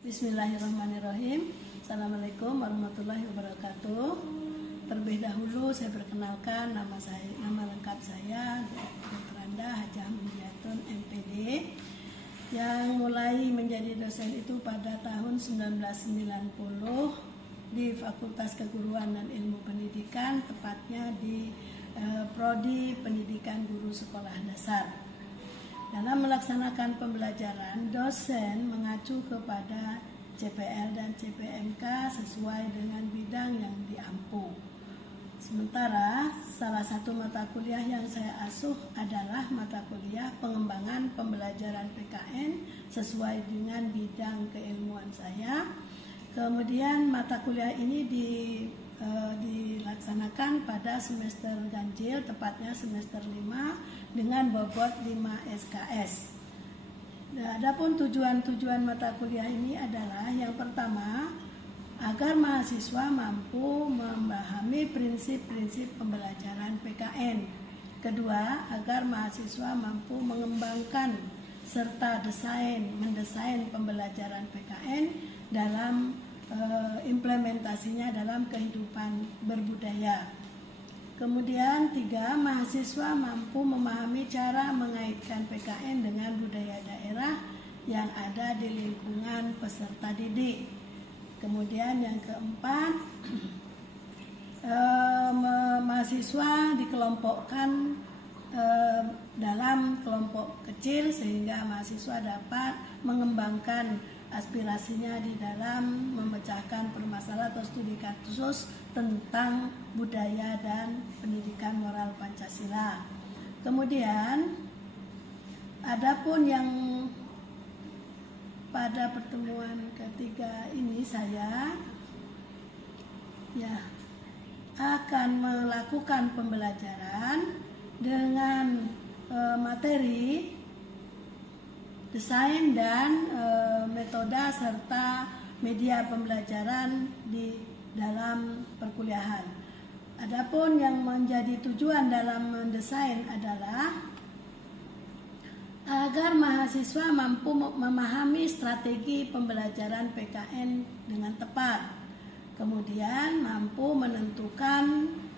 Bismillahirrahmanirrahim. Assalamualaikum warahmatullahi wabarakatuh. Terlebih dahulu saya perkenalkan nama lengkap saya Dr. Anda Hajah Munjiatun MPD, yang mulai menjadi dosen itu pada tahun 1990 di Fakultas Keguruan dan Ilmu Pendidikan, tepatnya di Prodi Pendidikan Guru Sekolah Dasar. Dalam melaksanakan pembelajaran, dosen mengacu kepada CPL dan CPMK sesuai dengan bidang yang diampu. Sementara salah satu mata kuliah yang saya asuh adalah mata kuliah pengembangan pembelajaran PKN sesuai dengan bidang keilmuan saya. Kemudian mata kuliah ini dilaksanakan pada semester ganjil, tepatnya semester 5 dengan bobot 5 SKS. Adapun tujuan mata kuliah ini adalah yang pertama, agar mahasiswa mampu memahami prinsip-prinsip pembelajaran PKN. Kedua, agar mahasiswa mampu mengembangkan serta mendesain pembelajaran PKN dalam implementasinya dalam kehidupan berbudaya. Kemudian 3, mahasiswa mampu memahami cara mengaitkan PKN dengan budaya daerah yang ada di lingkungan peserta didik. Kemudian yang keempat, mahasiswa dikelompokkan dalam kelompok kecil sehingga mahasiswa dapat mengembangkan aspirasinya di dalam memecahkan permasalahan atau studi kasus tentang budaya dan pendidikan moral Pancasila. Kemudian adapun yang pada pertemuan ketiga ini saya akan melakukan pembelajaran dengan materi desain dan metode serta media pembelajaran di dalam perkuliahan. Adapun yang menjadi tujuan dalam mendesain adalah agar mahasiswa mampu memahami strategi pembelajaran PKN dengan tepat. Kemudian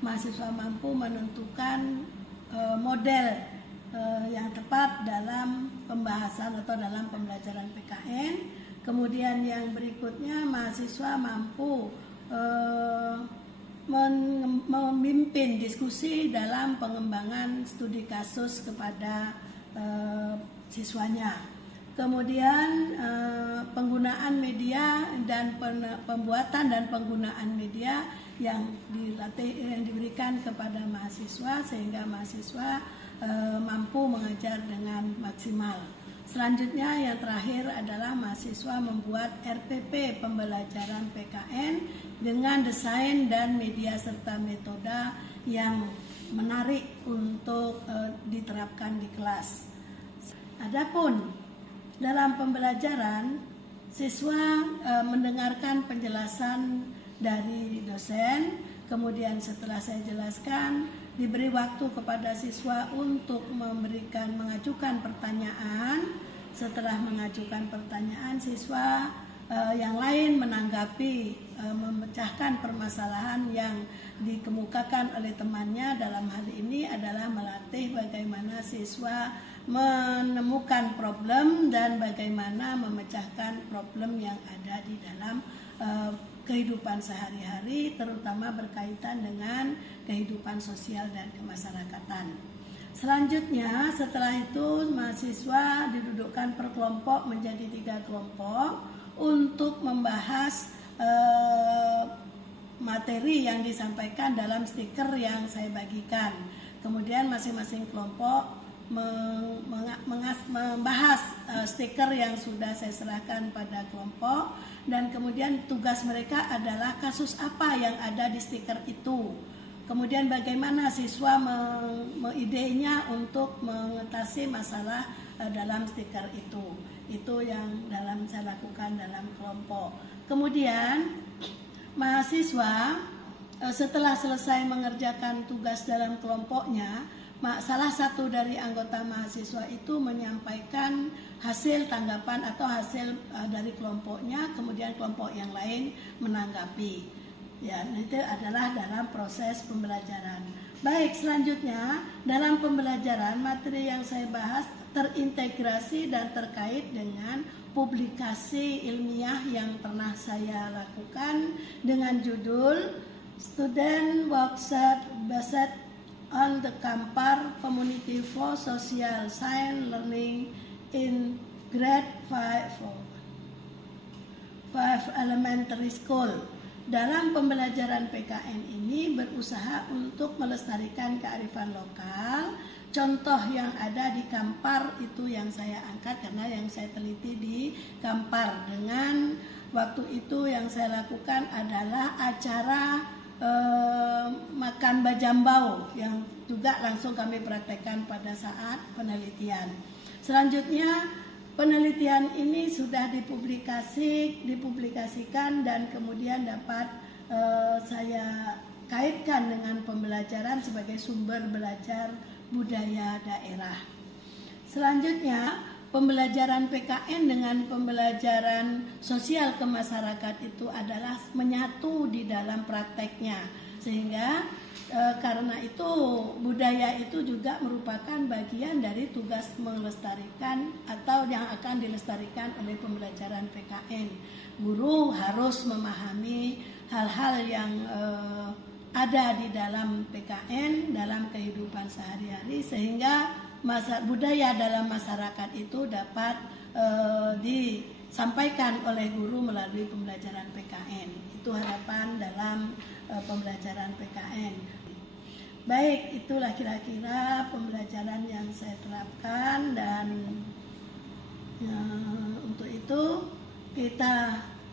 mahasiswa mampu menentukan model yang tepat dalam pembahasan atau dalam pembelajaran PKN. Kemudian yang berikutnya, mahasiswa mampu memimpin diskusi dalam pengembangan studi kasus kepada siswanya. Kemudian penggunaan media dan pembuatan dan penggunaan media yang diberikan kepada mahasiswa sehingga mahasiswa mampu mengajar dengan maksimal. Selanjutnya yang terakhir adalah mahasiswa membuat RPP pembelajaran PKN dengan desain dan media serta metode yang menarik untuk diterapkan di kelas. Adapun dalam pembelajaran, siswa mendengarkan penjelasan dari dosen, kemudian setelah saya jelaskan, diberi waktu kepada siswa untuk mengajukan pertanyaan. Setelah mengajukan pertanyaan, siswa yang lain menanggapi, memecahkan permasalahan yang dikemukakan oleh temannya. Dalam hal ini adalah melatih bagaimana siswa menemukan problem dan bagaimana memecahkan problem yang ada di dalam kehidupan sehari-hari, terutama berkaitan dengan kehidupan sosial dan kemasyarakatan. Selanjutnya, setelah itu mahasiswa didudukkan per kelompok menjadi 3 kelompok untuk membahas materi yang disampaikan dalam stiker yang saya bagikan. Kemudian masing-masing kelompok membahas stiker yang sudah saya serahkan pada kelompok, dan kemudian tugas mereka adalah kasus apa yang ada di stiker itu. Kemudian bagaimana siswa idenya untuk mengatasi masalah dalam stiker itu. Itu yang saya lakukan dalam kelompok. Kemudian mahasiswa setelah selesai mengerjakan tugas dalam kelompoknya, salah satu dari anggota mahasiswa itu menyampaikan hasil tanggapan atau hasil dari kelompoknya, kemudian kelompok yang lain menanggapi. Ya, itu adalah dalam proses pembelajaran. Baik, selanjutnya dalam pembelajaran materi yang saya bahas terintegrasi dan terkait dengan publikasi ilmiah yang pernah saya lakukan dengan judul Student Workshop Based on the Kampar Community for Social Science Learning in Grade 5 Elementary School. Dalam pembelajaran PKN ini berusaha untuk melestarikan kearifan lokal. Contoh yang ada di Kampar itu yang saya angkat karena yang saya teliti di Kampar. Dengan waktu itu yang saya lakukan adalah acara makan bajambau yang juga langsung kami praktekkan pada saat penelitian. Selanjutnya penelitian ini sudah dipublikasikan dan kemudian dapat saya kaitkan dengan pembelajaran sebagai sumber belajar budaya daerah. Selanjutnya pembelajaran PKN dengan pembelajaran sosial ke masyarakat itu adalah menyatu di dalam prakteknya, sehingga karena itu budaya itu juga merupakan bagian dari tugas melestarikan atau yang akan dilestarikan oleh pembelajaran PKN. Guru harus memahami hal-hal yang ada di dalam PKN dalam kehidupan sehari-hari sehingga budaya dalam masyarakat itu dapat disampaikan oleh guru melalui pembelajaran PKN. Itu harapan dalam pembelajaran PKN. Baik, itulah kira-kira pembelajaran yang saya terapkan dan untuk itu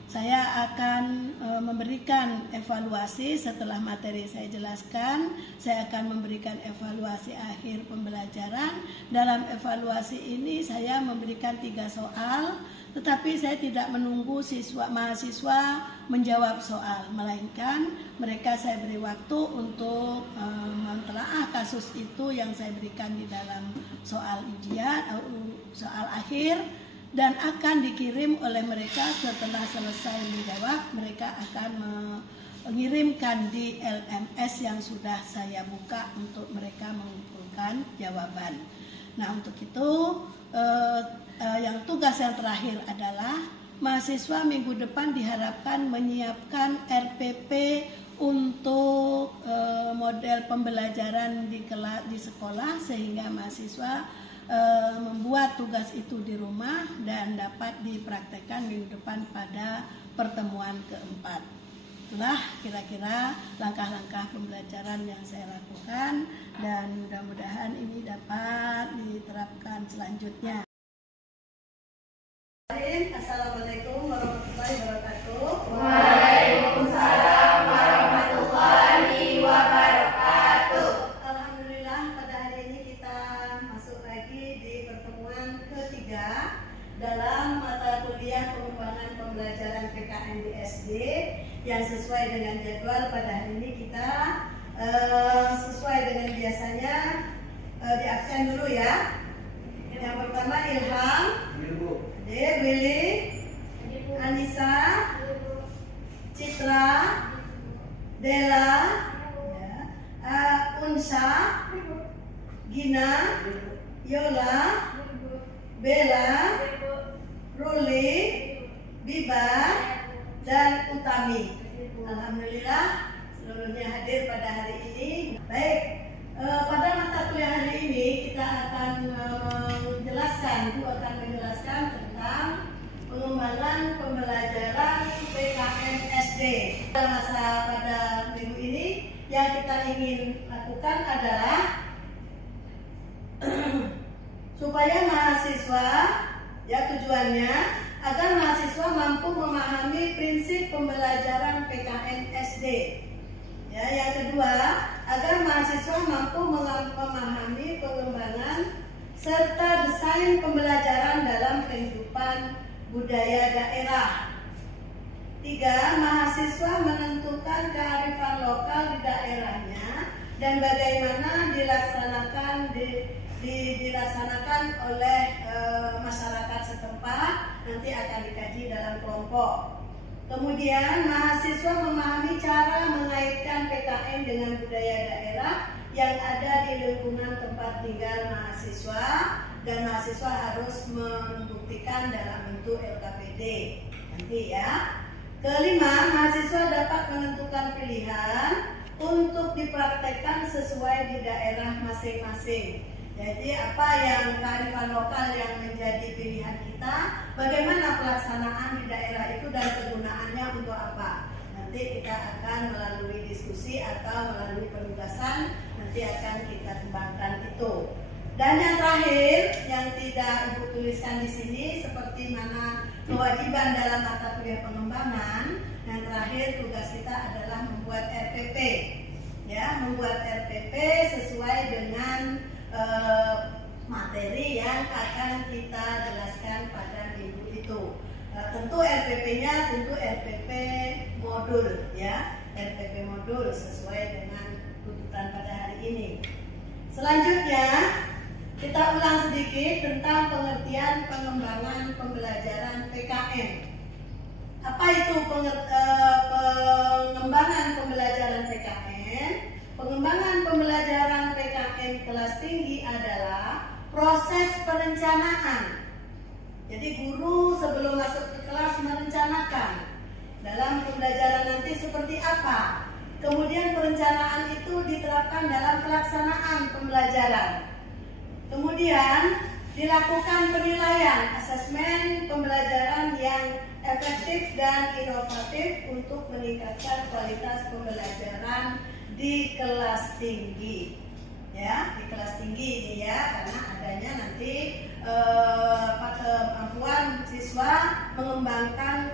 saya akan memberikan evaluasi setelah materi saya jelaskan. Saya akan memberikan evaluasi akhir pembelajaran. Dalam evaluasi ini saya memberikan 3 soal, tetapi saya tidak menunggu mahasiswa menjawab soal, melainkan mereka saya beri waktu untuk mentelaah kasus itu yang saya berikan di dalam soal ujian atau soal akhir. Dan akan dikirim oleh mereka setelah selesai menjawab, mereka akan mengirimkan di LMS yang sudah saya buka untuk mereka mengumpulkan jawaban. Nah, untuk itu yang tugas yang terakhir adalah mahasiswa minggu depan diharapkan menyiapkan RPP untuk model pembelajaran di sekolah sehingga mahasiswa membuat tugas itu di rumah dan dapat dipraktekkan minggu depan pada pertemuan keempat. Itulah kira-kira langkah-langkah pembelajaran yang saya lakukan dan mudah-mudahan ini dapat diterapkan selanjutnya. Assalamualaikum warahmatullahi wabarakatuh. Waalaikumsalam warahmatullahi wabarakatuh. Alhamdulillah pada hari ini kita masuk lagi di pertemuan ketiga dalam mata kuliah pengembangan pembelajaran PKN di SD yang sesuai dengan jadwal. Pada hari ini kita sesuai dengan biasanya di absen dulu ya. Yang pertama Ilham, Willy, Anissa, Citra, Dela, Unsa, Gina, Yola, Bella, Ruli, Biba, dan Utami. Alhamdulillah seluruhnya hadir pada hari ini. Baik, pada mata kuliah hari ini kita akan menjelaskan tentang pengembangan pembelajaran PKN SD. Pada minggu ini yang kita ingin lakukan adalah supaya mahasiswa, ya tujuannya agar mahasiswa mampu memahami prinsip pembelajaran PKN SD. Ya, yang kedua, agar mahasiswa mampu memahami pengembangan serta desain pembelajaran dalam kehidupan budaya daerah. 3. Mahasiswa menentukan kearifan lokal di daerahnya dan bagaimana dilaksanakan oleh masyarakat setempat, nanti akan dikaji dalam kelompok. Kemudian mahasiswa memahami cara mengaitkan PKN dengan budaya daerah yang ada di lingkungan tempat tinggal mahasiswa, dan mahasiswa harus membuktikan dalam bentuk LKPD nanti ya. Kelima, mahasiswa dapat menentukan pilihan untuk dipraktekkan sesuai di daerah masing-masing. Jadi apa yang kearifan lokal yang menjadi pilihan kita, bagaimana pelaksanaan di daerah itu dan kegunaannya untuk apa. Nanti kita akan melalui diskusi atau melalui penugasan, nanti akan kita kembangkan itu. Dan yang terakhir yang tidak Ibu tuliskan di sini, seperti mana kewajiban dalam mata kuliah pengembangan, yang terakhir tugas kita adalah membuat RPP, ya, membuat RPP sesuai dengan materi yang akan kita jelaskan pada minggu itu. Tentu RPP-nya tentu RPP modul, ya, RPP modul sesuai dengan tuntutan pada hari ini. Selanjutnya kita ulang sedikit tentang pengertian pengembangan pembelajaran PKN. Apa itu pengembangan pembelajaran PKN? Pengembangan pembelajaran PKN kelas tinggi adalah proses perencanaan. Jadi guru sebelum masuk ke kelas merencanakan dalam pembelajaran nanti seperti apa. Kemudian perencanaan itu diterapkan dalam pelaksanaan pembelajaran. Kemudian dilakukan penilaian, asesmen pembelajaran yang efektif dan inovatif untuk meningkatkan kualitas pembelajaran di kelas tinggi, ya, di kelas tinggi ini ya, karena adanya nanti kemampuan siswa mengembangkan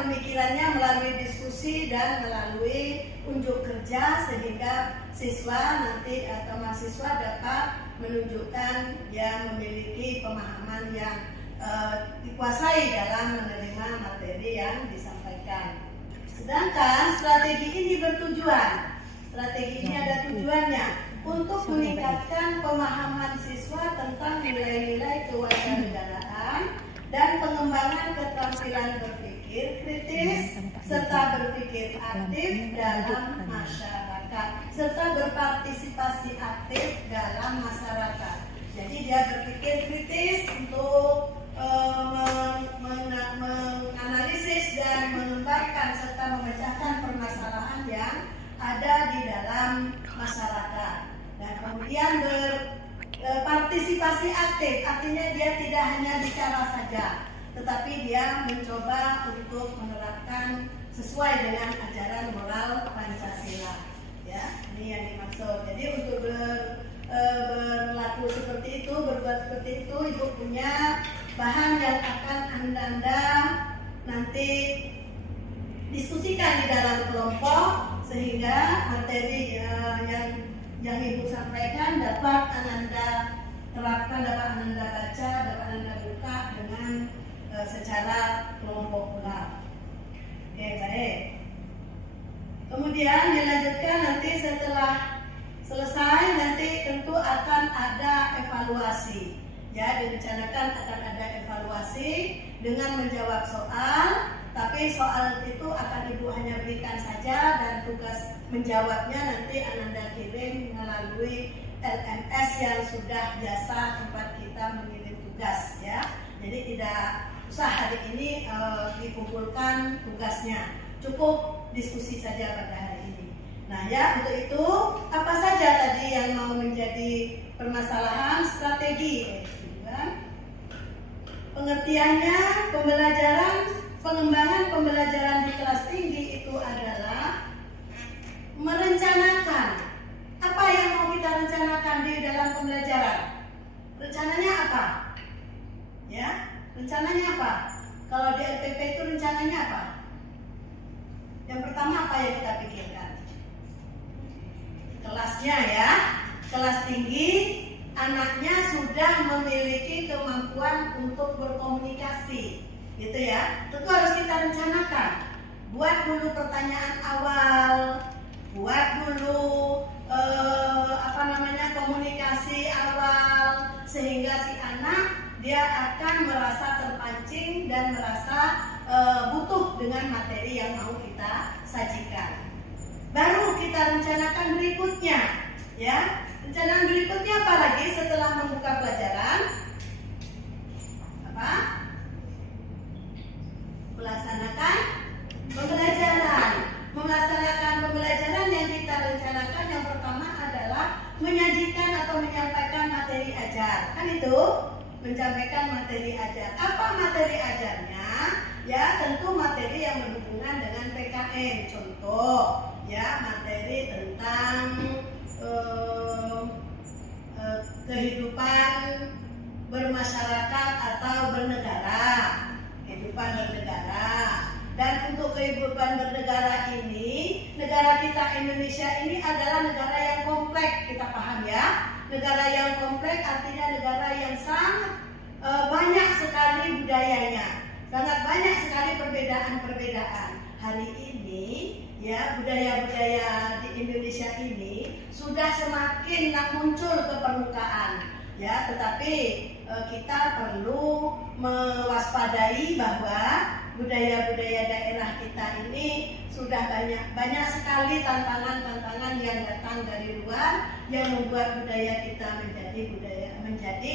pemikirannya melalui diskusi dan melalui unjuk kerja, sehingga siswa nanti atau mahasiswa dapat menunjukkan yang memiliki pemahaman yang dikuasai dalam menerima materi yang disampaikan. Sedangkan strategi ini bertujuan, strategi ini ada tujuannya untuk meningkatkan pemahaman siswa tentang nilai-nilai kewarganegaraan dan pengembangan keterampilan berpikir kritis serta berpikir aktif dalam masyarakat serta berpartisipasi aktif dalam masyarakat. Jadi dia berpikir kritis untuk menganalisis dan mengembangkan serta memecahkan permasalahan yang ada di dalam masyarakat. Dan kemudian berpartisipasi aktif, artinya dia tidak hanya bicara saja, tetapi dia mencoba untuk menerapkan sesuai dengan ajaran moral Pancasila. Ya, ini yang dimaksud. Jadi untuk berlaku seperti itu, berbuat seperti itu, Ibu punya bahan yang akan Anda nanti diskusikan di dalam kelompok, sehingga materi yang Ibu sampaikan dapat Anda terapkan, dapat Anda baca, dapat Anda buka dengan secara kelompok pula. Oke, baik. Kemudian dilanjutkan nanti setelah selesai, nanti tentu akan ada evaluasi. Ya, direncanakan akan ada evaluasi dengan menjawab soal, tapi soal itu akan Ibu hanya berikan saja dan tugas menjawabnya nanti Anda kirim melalui LMS yang sudah biasa tempat kita mengirim tugas, ya. Jadi tidak usah hari ini dikumpulkan tugasnya, cukup diskusi saja pada hari ini. Nah ya, untuk itu apa saja tadi yang mau menjadi permasalahan strategi? Pengertiannya, pengembangan pembelajaran di kelas tinggi itu adalah merencanakan apa yang mau kita rencanakan di dalam pembelajaran. Rencananya apa? Ya, rencananya apa? Kalau di LPP itu rencananya apa? Yang pertama apa yang kita pikirkan? Kelasnya ya, kelas tinggi, anaknya sudah memiliki kemampuan untuk berkomunikasi, gitu ya. Tentu harus kita rencanakan. Buat dulu pertanyaan awal, buat dulu komunikasi awal, sehingga si anak dia akan merasa terpancing dan merasa butuh dengan materi yang mau kita sajikan. Baru kita rencanakan berikutnya, ya. Rencana berikutnya apa lagi setelah membuka pelajaran? Apa? Melaksanakan pembelajaran. Melaksanakan pembelajaran yang kita rencanakan yang pertama adalah menyajikan atau menyampaikan materi ajar. Kan itu? Menyampaikan materi ajar. Apa materi ajarnya? Ya, tentu materi yang berhubungan dengan PKN. Contoh, ya, materi tentang kehidupan bermasyarakat atau bernegara. Kehidupan bernegara. Dan untuk kehidupan bernegara ini, negara kita Indonesia ini adalah negara yang kompleks, kita paham ya. Negara yang kompleks artinya negara yang sangat banyak sekali budayanya, sangat banyak sekali perbedaan-perbedaan. Hari ini ya, budaya-budaya di Indonesia ini sudah semakin muncul ke permukaan, ya. Tetapi kita perlu mewaspadai bahwa budaya-budaya daerah kita ini sudah banyak sekali tantangan-tantangan yang datang dari luar yang membuat budaya kita menjadi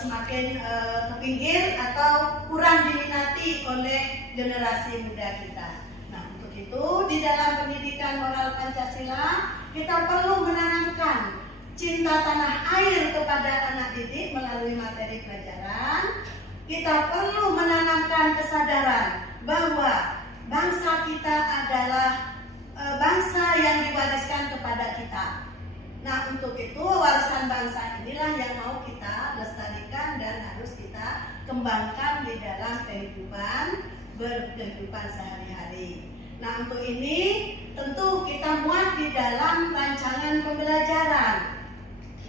semakin ke pinggir atau kurang diminati oleh generasi muda kita. Nah, untuk itu di dalam pendidikan moral Pancasila kita perlu menanamkan cinta tanah air kepada anak didik melalui materi pelajaran. Kita perlu menanamkan kesadaran bahwa bangsa kita adalah bangsa yang diwariskan kepada kita. Nah, untuk itu warisan bangsa inilah yang mau kita lestarikan dan harus kita kembangkan di dalam kehidupan sehari-hari. Nah, untuk ini tentu kita muat di dalam rancangan pembelajaran,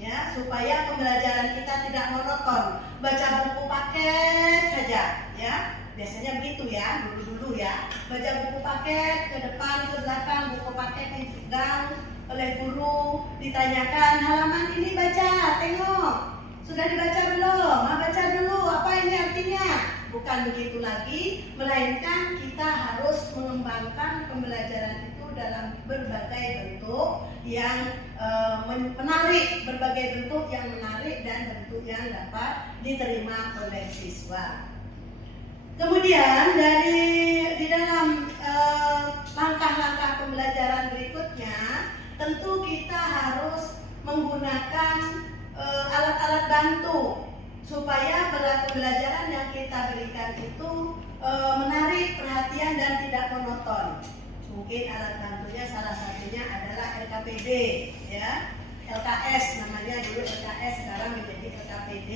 ya, supaya pembelajaran kita tidak monoton, baca buku paket saja, ya. Biasanya begitu ya, dulu ya, baca buku paket ke depan ke belakang, buku paket dipegang oleh guru, ditanyakan halaman ini baca, tengok, sudah dibaca belum? Baca dulu, apa ini artinya? Bukan begitu lagi, melainkan kita harus mengembangkan pembelajaran itu dalam berbagai bentuk yang menarik, berbagai bentuk yang menarik dan bentuk yang dapat diterima oleh siswa. Kemudian di dalam langkah-langkah pembelajaran berikutnya, tentu kita harus menggunakan alat-alat bantu supaya pembelajaran yang kita berikan itu menarik perhatian dan tidak monoton. Mungkin alat bantunya salah satunya adalah LKPD, ya. LKS namanya dulu LKS, sekarang menjadi LKPD.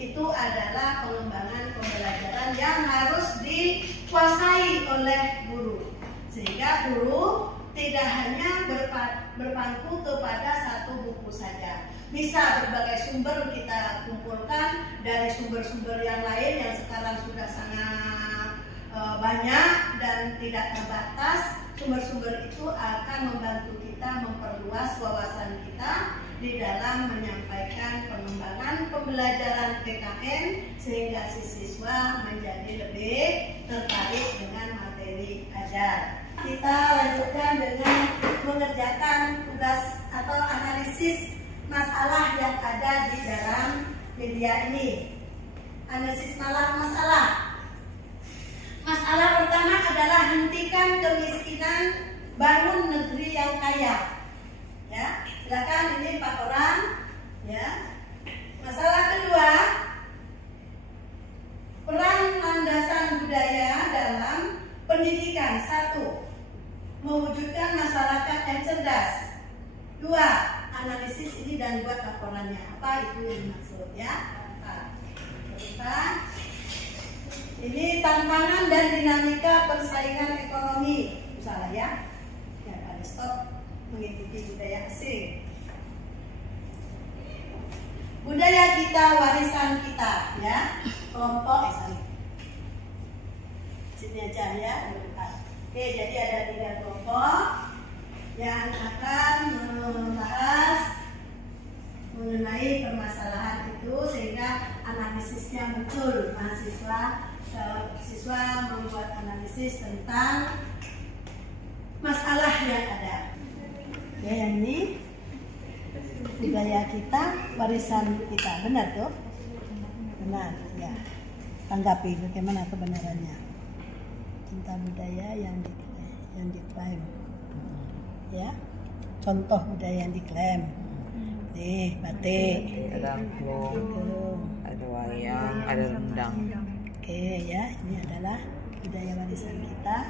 Itu adalah pengembangan pembelajaran yang harus dikuasai oleh guru, sehingga guru tidak hanya berpangku kepada satu buku saja. Bisa berbagai sumber kita kumpulkan dari sumber-sumber yang lain yang sekarang sudah sangat banyak dan tidak terbatas. Sumber-sumber itu akan membantu kita memperluas wawasan kita di dalam menyampaikan pengembangan pembelajaran PKN sehingga si siswa menjadi lebih tertarik dengan materi ajar. Kita lanjutkan dengan mengerjakan tugas atau analisis masalah yang ada di dalam media ini. Analisis masalah. Masalah pertama adalah hentikan kemiskinan, bangun negeri yang kaya. Ya, silakan, ini 4 orang. Ya. Masalah kedua, peran landasan budaya dalam pendidikan. 1. Mewujudkan masyarakat yang cerdas. 2. Analisis ini dan buat laporannya. Apa itu yang dimaksud, ya? Ini tantangan dan dinamika persaingan ekonomi. Salah ya? Ya, ada stop mengikuti budaya asing. Budaya kita, warisan kita, ya. Kelompok sini aja ya. Oke, jadi ada 3 kelompok. yang akan membahas mengenai permasalahan itu sehingga analisisnya muncul. Siswa membuat analisis tentang masalah yang ada. Ya, yang ini budaya kita, warisan kita, benar tuh? Benar, ya. Tanggapi bagaimana kebenarannya. Cinta budaya yang diklaim. Ya, contoh budaya yang diklaim. Nih, batik. Ada angklung, ada wayang, ada rendang. Oke, ya, ini adalah budaya warisan kita,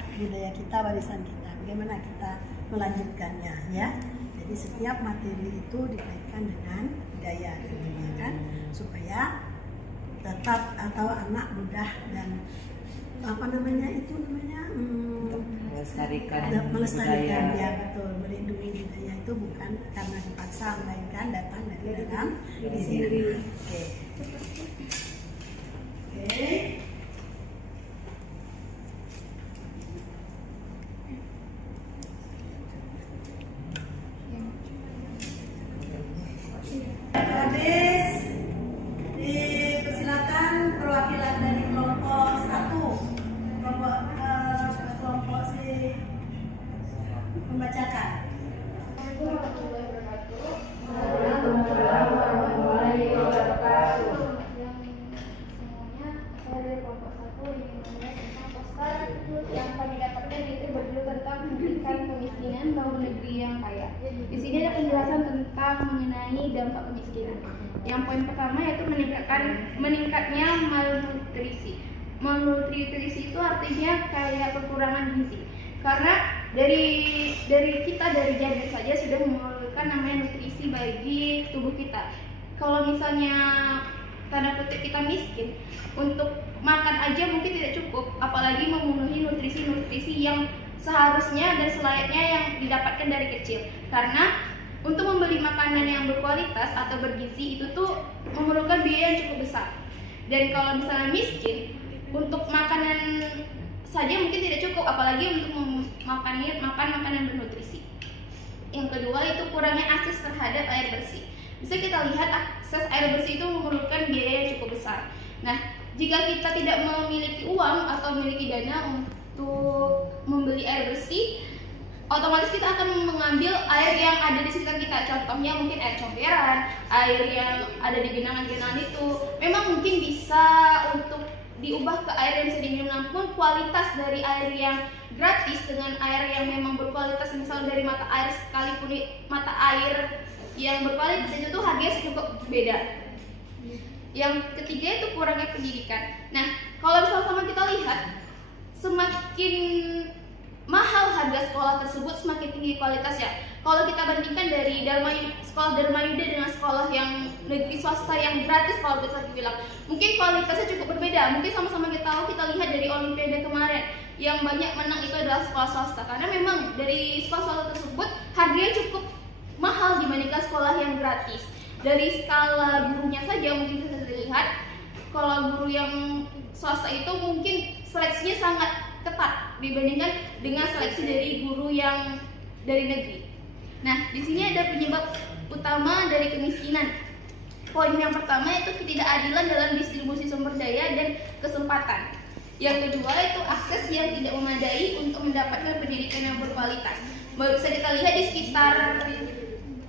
warisan kita. Bagaimana kita melanjutkannya, ya? Jadi setiap materi itu dikaitkan dengan budaya tentunya kan, supaya tetap atau anak mudah dan melestarikan budaya. Ya betul, melindungi budaya itu bukan karena dipaksa melainkan datang dari dalam diri sendiri. Oke. Habis dipersilakan perwakilan dari kelompok 1, kelompok si membacakan. Warahmatullahi wabarakatuh. Semuanya, saya dari kelompok 1 ingin membahas tentang poster yang kami dapatkan, yaitu berjudul tentang pendidikan kemiskinan bangun negeri yang kaya. Di sini ada penjelasan tentang mengenai dampak kemiskinan. Yang poin pertama yaitu meningkatnya malnutrisi. Malnutrisi itu artinya kayak kekurangan gizi. Karena dari janin saja sudah memerlukan namanya nutrisi bagi tubuh kita. Kalau misalnya tanda kutip kita miskin, untuk makan aja mungkin tidak cukup, apalagi memenuhi nutrisi-nutrisi yang seharusnya dan selayaknya yang didapatkan dari kecil. Karena untuk membeli makanan yang berkualitas atau bergizi itu tuh memerlukan biaya yang cukup besar. Dan kalau misalnya miskin, untuk makanan saja mungkin tidak cukup, apalagi untuk makan makanan bernutrisi. Yang kedua itu kurangnya akses terhadap air bersih. Bisa kita lihat akses air bersih itu memerlukan biaya yang cukup besar. Nah, jika kita tidak memiliki uang atau memiliki dana untuk membeli air bersih, otomatis kita akan mengambil air yang ada di sekitar kita. Contohnya mungkin air comberan, air yang ada di genangan-genangan itu memang mungkin bisa untuk diubah ke air yang bisa diminum, namun kualitas dari air yang gratis dengan air yang memang berkualitas, misalnya dari mata air sekalipun mata air yang berkualitas itu tuh harganya cukup beda. Yang ketiga itu kurangnya pendidikan. Nah, kalau sama-sama kita lihat, semakin mahal harga sekolah tersebut semakin tinggi kualitasnya. Kalau kita bandingkan dari sekolah Dharma Yuda dengan sekolah yang negeri swasta yang gratis, kalau kita bilang mungkin kualitasnya cukup berbeda. Mungkin sama-sama kita tahu, kita lihat dari Olimpiade kemarin yang banyak menang itu adalah sekolah swasta, karena memang dari sekolah swasta tersebut harganya cukup mahal dibandingkan sekolah yang gratis. Dari skala gurunya saja mungkin bisa dilihat, kalau guru yang swasta itu mungkin seleksinya sangat ketat dibandingkan dengan seleksi dari guru yang dari negeri. Nah, di sini ada penyebab utama dari kemiskinan. Poin yang pertama itu ketidakadilan dalam distribusi sumber daya dan kesempatan. Yang kedua itu akses yang tidak memadai untuk mendapatkan pendidikan yang berkualitas. Bisa kita lihat di sekitar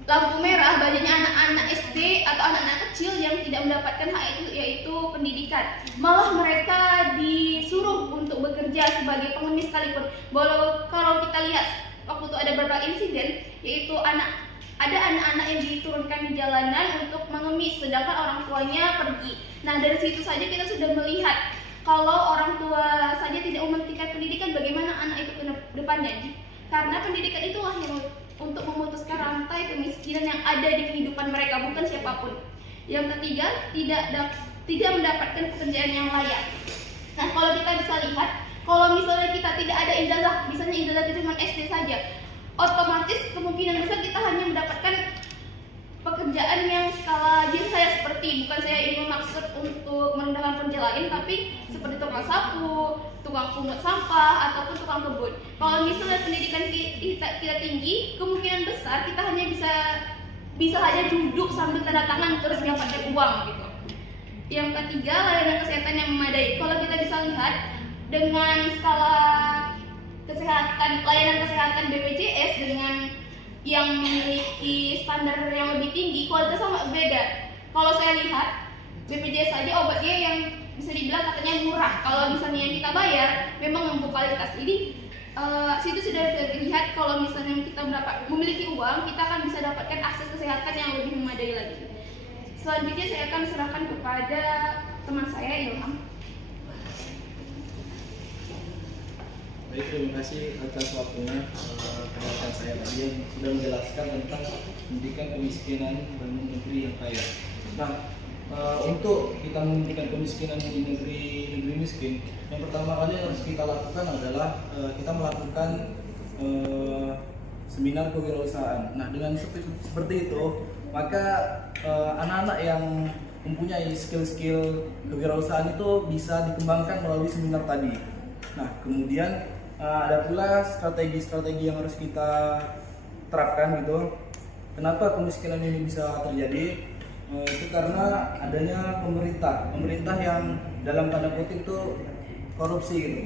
lampu merah banyaknya anak-anak SD atau anak-anak kecil yang tidak mendapatkan hak itu, yaitu pendidikan. Malah mereka disuruh untuk bekerja sebagai pengemis sekalipun. Kalau kita lihat waktu itu ada beberapa insiden, yaitu ada anak-anak yang diturunkan di jalanan untuk mengemis, sedangkan orang tuanya pergi. Nah, dari situ saja kita sudah melihat kalau orang tua saja tidak mementingkan pendidikan, bagaimana anak itu ke depannya? Karena pendidikan itulah yang untuk memutuskan rantai kemiskinan yang ada di kehidupan mereka, bukan siapapun. Yang ketiga, tidak mendapatkan pekerjaan yang layak. Nah, kalau kita bisa lihat, kalau misalnya kita tidak ada ijazah, misalnya ijazah itu cuma SD saja, otomatis kemungkinan besar kita hanya mendapatkan pekerjaan yang skala biasa saya seperti, bukan saya ini memaksud untuk merendahkan peran kerja lain, tapi seperti tukang sapu, tukang pungut sampah, ataupun tukang kebun. Kalau misalnya pendidikan kita tinggi, kemungkinan besar kita hanya bisa hanya duduk sambil tanda tangan terus mendapatkan uang gitu. Yang ketiga, layanan kesehatan yang memadai. Kalau kita bisa lihat dengan skala layanan kesehatan BPJS dengan yang memiliki standar yang lebih tinggi, kualitasnya sangat beda. Kalau saya lihat BPJS saja obatnya yang bisa dibilang katanya murah. Kalau misalnya yang kita bayar memang berkualitas. Jadi situ sudah terlihat kalau misalnya kita memiliki uang, kita akan bisa dapatkan akses kesehatan yang lebih memadai lagi. Selanjutnya saya akan serahkan kepada teman saya, Ilham. Baik, terima kasih atas waktunya rekan saya tadi yang sudah menjelaskan tentang pendidikan kemiskinan dan negeri yang kaya. Nah, untuk kita menghentikan kemiskinan di negeri miskin, yang pertama kali yang harus kita lakukan adalah kita melakukan seminar kewirausahaan. Nah, dengan seperti itu, maka anak-anak yang mempunyai skill-skill kewirausahaan itu bisa dikembangkan melalui seminar tadi. Nah, kemudian ada pula strategi-strategi yang harus kita terapkan gitu. Kenapa kemiskinan ini bisa terjadi? Itu karena adanya pemerintah yang dalam tanda kutip itu korupsi gitu.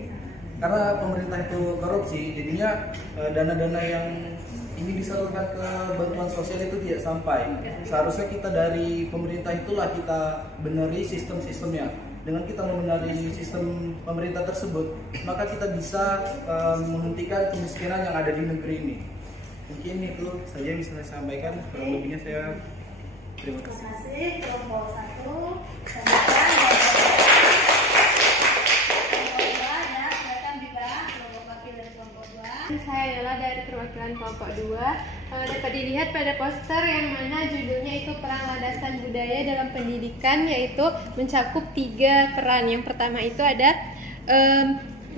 Karena pemerintah itu korupsi, jadinya dana-dana yang ini disalurkan ke bantuan sosial itu tidak sampai. Seharusnya kita dari pemerintah itulah kita benahi sistem-sistemnya. Dengan kita membenahi sistem pemerintah tersebut, maka kita bisa menghentikan kemiskinan yang ada di negeri ini. Mungkin itu saja yang bisa saya sampaikan. Kurang lebihnya saya terima kasih. Terima kasih kelompok 1. Saya adalah dari perwakilan kelompok 2. Dapat dilihat pada poster yang mana judulnya itu peran landasan budaya dalam pendidikan, yaitu mencakup 3 peran. Yang pertama itu ada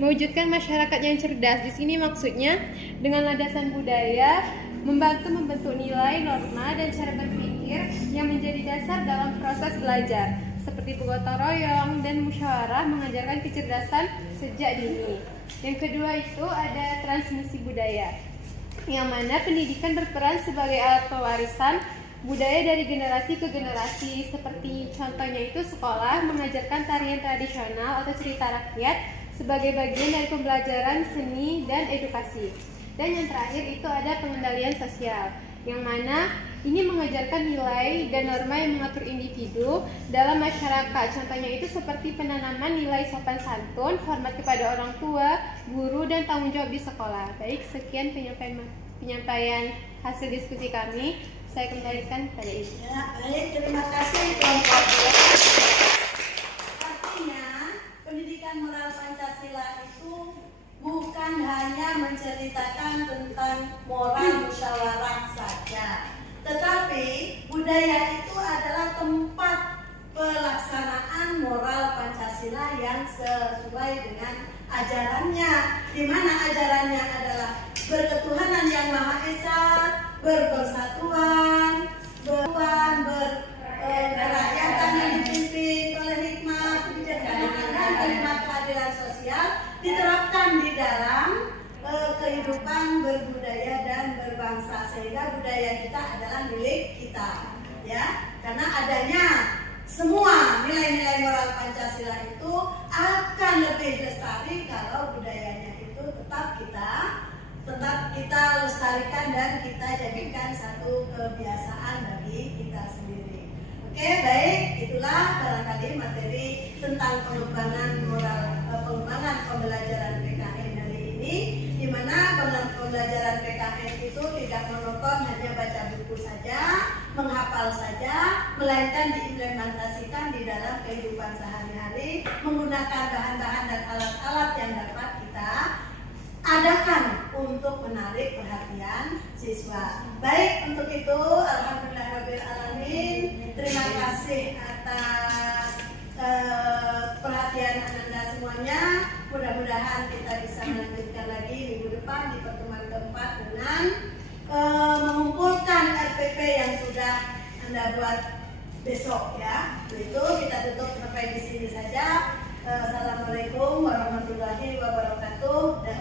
mewujudkan masyarakat yang cerdas. Di sini maksudnya dengan landasan budaya membentuk nilai, norma, dan cara berpikir yang menjadi dasar dalam proses belajar, seperti gotong royong dan musyawarah, mengajarkan kecerdasan sejak dini. Yang kedua itu ada transmisi budaya, yang mana pendidikan berperan sebagai alat pewarisan budaya dari generasi ke generasi. Seperti contohnya itu sekolah mengajarkan tarian tradisional atau cerita rakyat sebagai bagian dari pembelajaran seni dan edukasi. Dan yang terakhir itu ada pengendalian sosial, yang mana ini mengajarkan nilai dan norma yang mengatur individu dalam masyarakat. Contohnya itu seperti penanaman nilai sopan santun, hormat kepada orang tua, guru, dan tanggung jawab di sekolah. Baik, sekian penyampaian hasil diskusi kami. Saya kembalikan pada Ibu. Ya, baik, terima kasih kelompok 2. Artinya, pendidikan moral Pancasila itu bukan hanya menceritakan tentang moral musyawarah saja, tetapi budaya itu adalah tempat pelaksanaan moral Pancasila yang sesuai dengan ajarannya, di mana ajarannya adalah berketuhanan yang Maha Esa, berpersatuan, kerakyatan yang dipimpin oleh hikmah, kebijaksanaan, dan kelima keadilan sosial diterapkan di dalam kehidupan berbudaya dan berbangsa, sehingga budaya kita adalah milik kita, ya. Karena adanya semua nilai-nilai moral Pancasila itu akan lebih lestari kalau budayanya itu tetap kita lestarikan dan kita jadikan satu kebiasaan bagi kita sendiri. Oke, baik, itulah barangkali materi tentang pengembangan pembelajaran PKN hari ini, di mana pembelajaran PKN itu tidak monoton hanya baca buku saja, menghafal saja, melainkan diimplementasikan di dalam kehidupan sehari-hari menggunakan bahan-bahan dan alat-alat yang dapat kita adakan untuk menarik perhatian siswa. Baik, untuk itu alhamdulillahirrahmanirrahim, terima kasih atas perhatian Anda semuanya. Mudah-mudahan kita bisa melanjutkan lagi minggu depan di pertemuan keempat dengan mengumpulkan RPP yang sudah Anda buat besok ya. Itu kita tutup sampai di sini saja. Assalamualaikum warahmatullahi wabarakatuh. Dan